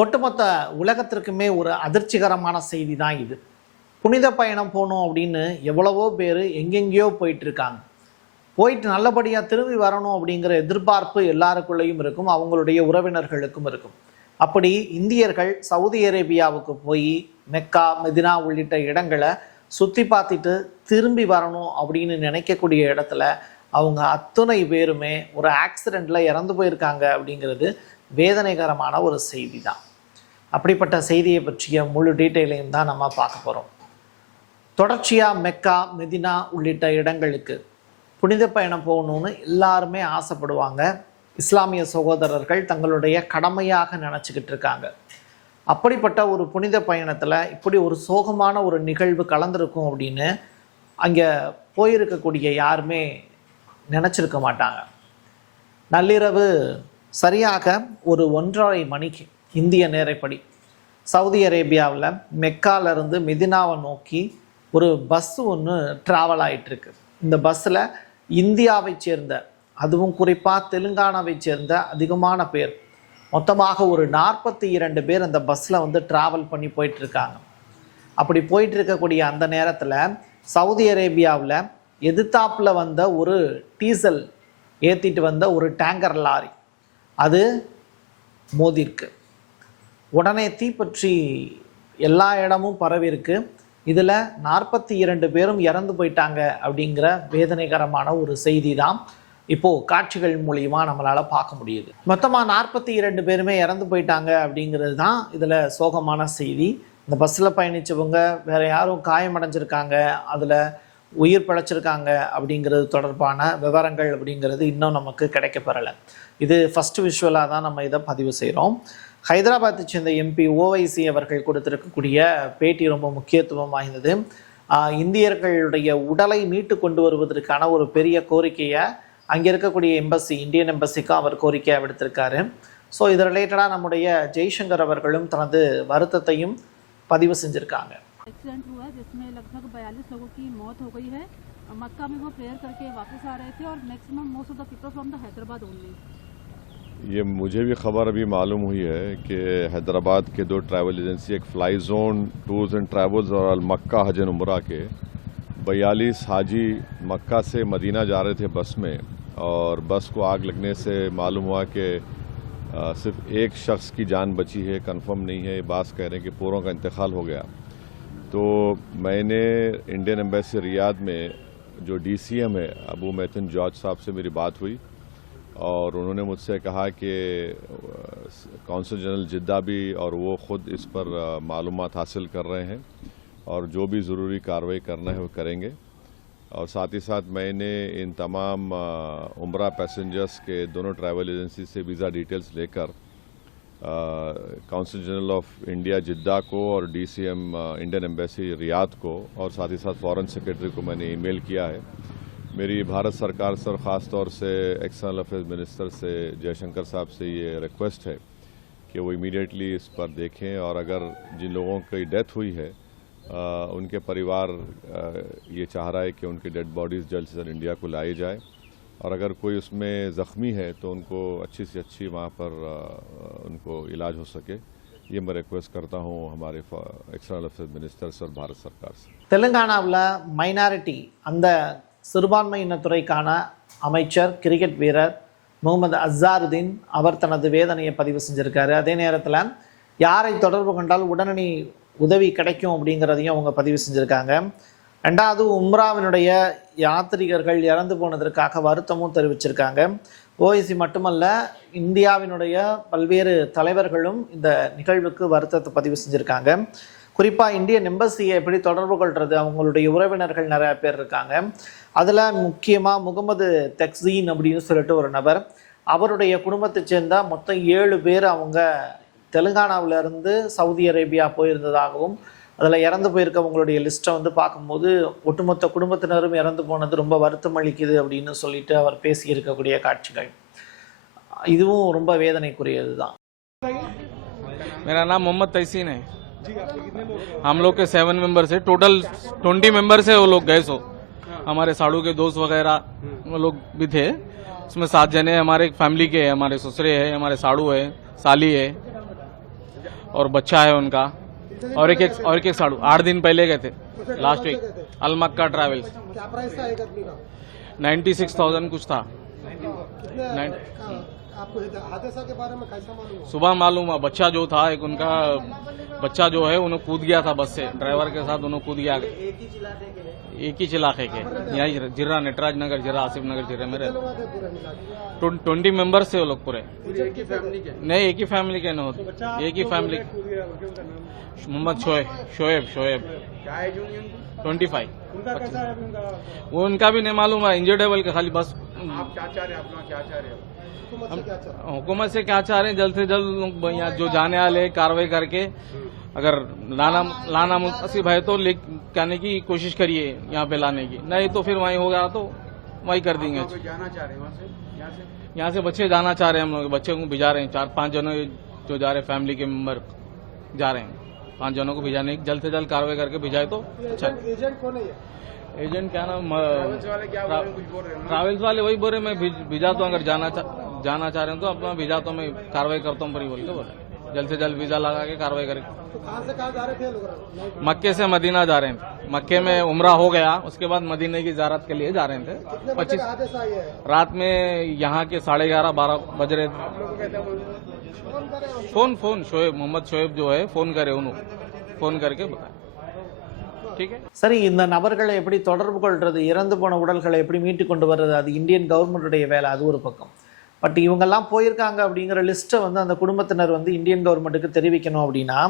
ஒட்டுமொத்த உலகத்திற்குமே ஒரு அதிர்ச்சிகரமான செய்தி தான் இது. புனித பயணம் போகணும் அப்படின்னு எவ்வளவோ பேர் எங்கெங்கேயோ போயிட்டுருக்காங்க. போயிட்டு நல்லபடியாக திரும்பி வரணும் அப்படிங்கிற எதிர்பார்ப்பு எல்லாருக்குள்ளேயும் இருக்கும் அவங்களுடைய உறவினர்களுக்கும் இருக்கும். அப்படி இந்தியர்கள் சவுதி அரேபியாவுக்கு போய் மெக்கா மெதினா உள்ளிட்ட இடங்களை சுற்றி பார்த்துட்டு திரும்பி வரணும் அப்படின்னு நினைக்கக்கூடிய இடத்துல அவங்க அத்தனை பேருமே ஒரு ஆக்சிடெண்ட்டில் இறந்து போயிருக்காங்க அப்படிங்கிறது வேதனைகரமான ஒரு செய்தி தான் அப்படிப்பட்ட செய்தியை பற்றிய முழு டீட்டெயிலையும் தான் நம்ம பார்க்க போகிறோம் தொடர்ச்சியாக மெக்கா மெதினா உள்ளிட்ட இடங்களுக்கு புனித பயணம் போகணும்னு எல்லாருமே ஆசைப்படுவாங்க. இஸ்லாமிய சகோதரர்கள் தங்களுடைய கடமையாக நினச்சிக்கிட்டு இருக்காங்க. அப்படிப்பட்ட ஒரு புனித பயணத்தில் இப்படி ஒரு சோகமான ஒரு நிகழ்வு கலந்துருக்கும் அப்படின்னு அங்கே போயிருக்கக்கூடிய யாருமே நினச்சிருக்க மாட்டாங்க. நள்ளிரவு சரியாக ஒரு ஒன்றரை மணிக்கு இந்திய நேரைப்படி. சவுதி அரேபியாவில் மெக்காலேருந்து மெதினாவை நோக்கி ஒரு பஸ் ஒன்று ட்ராவல் ஆயிட்டிருக்கு. இந்த பஸ்ஸில் இந்தியாவை சேர்ந்த அதுவும் குறிப்பாக தெலுங்கானாவை சேர்ந்த அதிகமான பேர். மொத்தமாக ஒரு நாற்பத்தி இரண்டு பேர் அந்த பஸ்ஸில் வந்து ட்ராவல் பண்ணி போயிட்டுருக்காங்க. அப்படி போயிட்டுருக்கக்கூடிய அந்த நேரத்தில் சவுதி அரேபியாவில் எதிர்த்தாப்பில் வந்த ஒரு டீசல் ஏற்றிட்டு வந்த ஒரு டேங்கர் லாரி அது மோதிருக்கு உடனே தீப்பற்றி எல்லா இடமும் பரவியிருக்கு. இதில் நாற்பத்தி இரண்டு பேரும் இறந்து போயிட்டாங்க அப்படிங்கிற வேதனைகரமான ஒரு செய்தி தான் இப்போது காட்சிகள் மூலியமாக நம்மளால் பார்க்க முடியுது. மொத்தமாக நாற்பத்தி இரண்டு பேருமே இறந்து போயிட்டாங்க அப்படிங்கிறது தான் இதில் சோகமான செய்தி. இந்த பஸ்ஸில் பயணித்தவங்க வேறு யாரும் காயமடைஞ்சிருக்காங்க அதில் உயிர் பிழைச்சிருக்காங்க அப்படிங்கிறது தொடர்பான விவரங்கள் அப்படிங்கிறது இன்னும் நமக்கு கிடைக்கப்பெறலை. இது ஃபஸ்ட்டு விஷுவலாக தான் நம்ம இதை பதிவு செய்கிறோம் ஹைதராபாத்தை சேர்ந்த எம்பி ஓவைசி அவர்கள் கொடுத்திருக்கக்கூடிய பேட்டி ரொம்ப முக்கியத்துவம் வாய்ந்தது ஆஹ் இந்தியர்களுடைய உடலை மீட்டு கொண்டு வருவதற்கான ஒரு பெரிய கோரிக்கையை அங்கே இருக்கக்கூடிய எம்பசி இந்தியன் எம்பசிக்கும் அவர் கோரிக்கையாக விடுத்திருக்காரு ஸோ இது ரிலேட்டடாக நம்முடைய ஜெய்சங்கர் அவர்களும் தனது வருத்தத்தையும் பதிவு செஞ்சுருக்காங்க एक्सीडेंट हुआ है जिसमें लगभग 42 लोगों की मौत हो गई है मक्का में वो प्रेयर करके वापस आ रहे थे और maximum most of the people from the Hyderabad only ये मुझे भी खबर अभी मालूम हुई है कि हैदराबाद के दो ट्रैवल एजेंसी एक fly zone tours and travels और अल मक्का हज एंड उम्रा के बयालीस हाजी मक्का से मदीना जा रहे थे बस में और बस को आग लगने से मालूम हुआ कि सिर्फ़ एक शख्स की जान बची है कंफर्म नहीं है बात कह रहे हैं कि पूरों का इंतकाल हो गया। तो मैंने इंडियन एम्बेसी रियाद में जो डीसीएम है अबू मैथन जॉर्ज साहब से मेरी बात हुई। और उन्होंने मुझसे कहा कि कौंसल जनरल जिद्दा भी और वो ख़ुद इस पर मालूम हासिल कर रहे हैं और जो भी ज़रूरी कार्रवाई करना है वो करेंगे। और साथ ही साथ मैंने इन तमाम उम्रा पैसेंजर्स के दोनों ट्रैवल एजेंसी से वीज़ा डिटेल्स लेकर council general of India Jeddah को और डीसीएम इंडियन एम्बेसी रियाद को और साथ ही साथ फॉरेन सेक्रेटरी को मैंने ईमेल किया है। मेरी भारत सरकार से और ख़ास तौर से एक्सटर्नल अफेयर मिनिस्टर से जयशंकर साहब से ये रिक्वेस्ट है कि वो इमीडिएटली इस पर देखें और अगर जिन लोगों की डेथ हुई है आ, उनके परिवार आ, ये चाह रहा है कि उनकी डेड बॉडीज़ जल्द से जल्द इंडिया को लाई जाए और अगर कोई उसमें ज़ख्मी है तो उनको अच्छी से अच्छी वहाँ पर आ, उनको इलाज हो सके। ये मैं रिक्वेस्ट करता हूँ हमारे एक्सटर्नल अफेयर मिनिस्टर से और भारत सरकार से। तेलंगाना माइनॉरिटी अंदर சிறுபான்மை இனத்துறைக்கான அமைச்சர் கிரிக்கெட் வீரர் முகமது அஸ்ஸாருதீன் அவர் தனது வேதனையை பதிவு செஞ்சுருக்காரு. அதே நேரத்தில் யாரை தொடர்பு கொண்டால் உடனடி உதவி கிடைக்கும் அப்படிங்கிறதையும் அவங்க பதிவு செஞ்சுருக்காங்க. ரெண்டாவது உம்ராவினுடைய யாத்திரிகர்கள் இறந்து போனதற்காக வருத்தமும் தெரிவிச்சிருக்காங்க. ஓஎஸ்சி மட்டுமல்ல இந்தியாவினுடைய பல்வேறு தலைவர்களும் இந்த நிகழ்வுக்கு வருத்தத்தை பதிவு செஞ்சுருக்காங்க. குறிப்பாக இந்தியன் எம்பசியை எப்படி தொடர்பு கொள்வது அவங்களுடைய உறவினர்கள் நிறைய பேர் இருக்காங்க அதில் முக்கியமாக முகமது தக்சீன் அப்படின்னு சொல்லிட்டு ஒரு நபர் அவருடைய குடும்பத்தைச் சேர்ந்த மொத்தம் ஏழு பேர் அவங்க தெலுங்கானாவுல இருந்து சவுதி அரேபியா போயிருந்ததாகவும் அதில் இறந்து போயிருக்கவங்களுடைய லிஸ்ட்டை வந்து பார்க்கும்போது ஒட்டுமொத்த குடும்பத்தினரும் இறந்து போனது ரொம்ப வருத்தம் அளிக்குது அப்படின்னு சொல்லிட்டு அவர் பேசி இருக்கக்கூடிய காட்சிகள் இதுவும் ரொம்ப வேதனைக்குரியது தான் मेरा नाम मोहम्मद तहसीन है हम लोग के सेवन मेंबर्स है टोटल ट्वेंटी मेंबर्स है वो लोग गए सो। हमारे साड़ू के दोस्त वगैरह वो लोग भी थे। उसमें सात जने हमारे फैमिली के है हमारे ससुरे है हमारे साड़ू है साली है और बच्चा है उनका। और एक एक और एक एक साड़ू आठ दिन पहले गए थे last week Almakka travels ninety six thousand कुछ था। आपको हादसा के बारे में कैसा मालूम सुबह मालूम हुआ बच्चा जो था एक उनका बच्चा जो है उन्हें कूद गया था बस से। ड्राइवर के साथ उन्हें कूद गया। एक ही इलाके के। यहाँ जिरा नटराज नगर जिरा आसिफ नगर जिरा में रहते। के ट्वेंटी मेंबर्स थे वो लोग पूरे। एक ही फैमिली के? नहीं एक ही फैमिली के न होते। एक ही family. Mohammed Shoaib Shoaib Shoaib. Twenty five. उनका कैसा है उनका? वो उनका भी नहीं मालूम है इंजर्ड है बल्कि खाली बस हुकूमत से क्या चाह रहे हुकूमत से क्या चाह रहे हैं? जल्द से जल्द यहाँ जो जाने वाले कार्रवाई करके अगर लाना लाना मुनसिब है तो ले आने की कोशिश करिए यहाँ पे लाने की। नहीं तो फिर वहीं होगा तो वहीं कर देंगे। जाना चाह रहे हैं यहाँ से? बच्चे जाना चाह रहे हैं हम लोग। बच्चे को भिजा रहे हैं। चार पाँच जनों जो जा रहे हैं फैमिली के मेंबर जा रहे हैं। पाँच जनों को भिजाने की जल्द से जल्द कार्रवाई करके भिजाए तो अच्छा एजेंट कौन है एजेंट क्या नाम ट्रैवल्स वाले वही बोल रहे मैं भिज- तो अगर जाना चा, जाना चाह रहे हैं तो अपना भिजा तो मैं कार्रवाई करता हूँ पूरी बोल के बोल। जल्द से जल्द वीज़ा लगा के कार्रवाई करके तो कहाँ से कहाँ जा रहे थे लोग? मक्के से मदीना जा रहे थे मक्के में उम्रा हो गया उसके बाद मदीने की जारत के लिए जा रहे थे पच्चीस रात में यहाँ के साढ़े ग्यारह बारह बज रहे थे। करे? फ़ोन फ़ोन शोएब मोहम्मद शोएब जो है फ़ोन करे उन्होंने फ़ोन करके बताया है சரி இந்த நபர்களை எப்படி தொடர்பு கொள்வது இறந்து போன உடல்களை எப்படி மீட்டு கொண்டு வர்றது அது இந்தியன் கவர்மெண்ட்டுடைய வேலை அது ஒரு பக்கம் பட் இவங்கெல்லாம் போயிருக்காங்க அப்படிங்கிற லிஸ்ட்டை வந்து அந்த குடும்பத்தினர் வந்து இந்தியன் கவர்மெண்ட்டுக்கு தெரிவிக்கணும் அப்படின்னா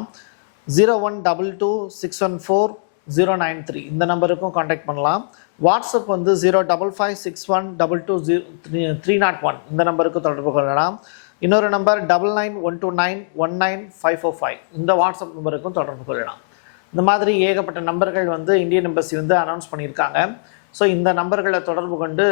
zero one double two six one four zero nine three இந்த நம்பருக்கும் காண்டாக்ட் பண்ணலாம் வாட்ஸ்அப் வந்து zero double five six one double two zero three three nought one இந்த நம்பருக்கு தொடர்பு கொள்ளலாம் இன்னொரு number double nine one two nine one nine five four five இந்த வாட்ஸ்அப் நம்பருக்கும் தொடர்பு கொள்ளலாம் இந்த மாதிரி ஏகப்பட்ட நம்பர்கள் வந்து இந்தியன் எம்பசி வந்து அனௌன்ஸ் பண்ணியிருக்காங்க. ஸோ இந்த நம்பர்களை தொடர்பு கொண்டு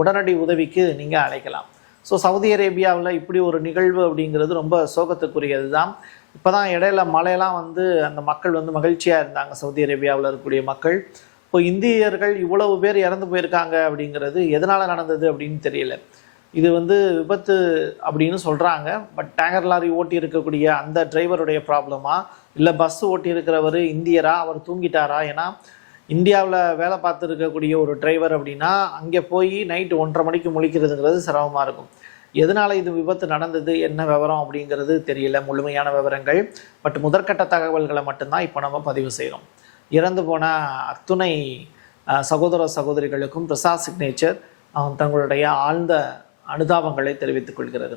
உடனடி உதவிக்கு நீங்கள் அழைக்கலாம். ஸோ சவுதி அரேபியாவில் இப்படி ஒரு நிகழ்வு அப்படிங்கிறது ரொம்ப சோகத்துக்குரியது தான் இப்போ தான் இடையில மழையெல்லாம் வந்து அந்த மக்கள் வந்து மகிழ்ச்சியாக இருந்தாங்க சவுதி அரேபியாவில் இருக்கக்கூடிய மக்கள். இப்போ இந்தியர்கள் இவ்வளவு பேர் இறந்து போயிருக்காங்க அப்படிங்கிறது எதனால் நடந்தது அப்படின்னு தெரியல. இது வந்து விபத்து அப்படின்னு சொல்கிறாங்க பட் டேங்கர் லாரி ஓட்டி இருக்கக்கூடிய அந்த டிரைவருடைய ப்ராப்ளமாக இல்லை பஸ் ஓட்டி இருக்கிறவர் இந்தியரா? அவர் தூங்கிட்டாரா? ஏன்னா இந்தியாவில் வேலை பார்த்துருக்கக்கூடிய ஒரு டிரைவர் அப்படின்னா அங்கே போய் நைட்டு ஒன்றரை மணிக்கு முழிக்கிறதுங்கிறது சிரமமாக இருக்கும். எதனால் இது விபத்து நடந்தது? என்ன விவரம் அப்படிங்கிறது தெரியல. முழுமையான விவரங்கள். பட் முதற்கட்ட தகவல்களை மட்டும்தான் இப்போ நம்ம பதிவு செய்கிறோம் இறந்து போன அத்துணை சகோதர சகோதரிகளுக்கும் பிரசாத் சிக்னேச்சர் தங்களுடைய ஆழ்ந்த அனுதாபங்களை தெரிவித்துக் கொள்கிறது.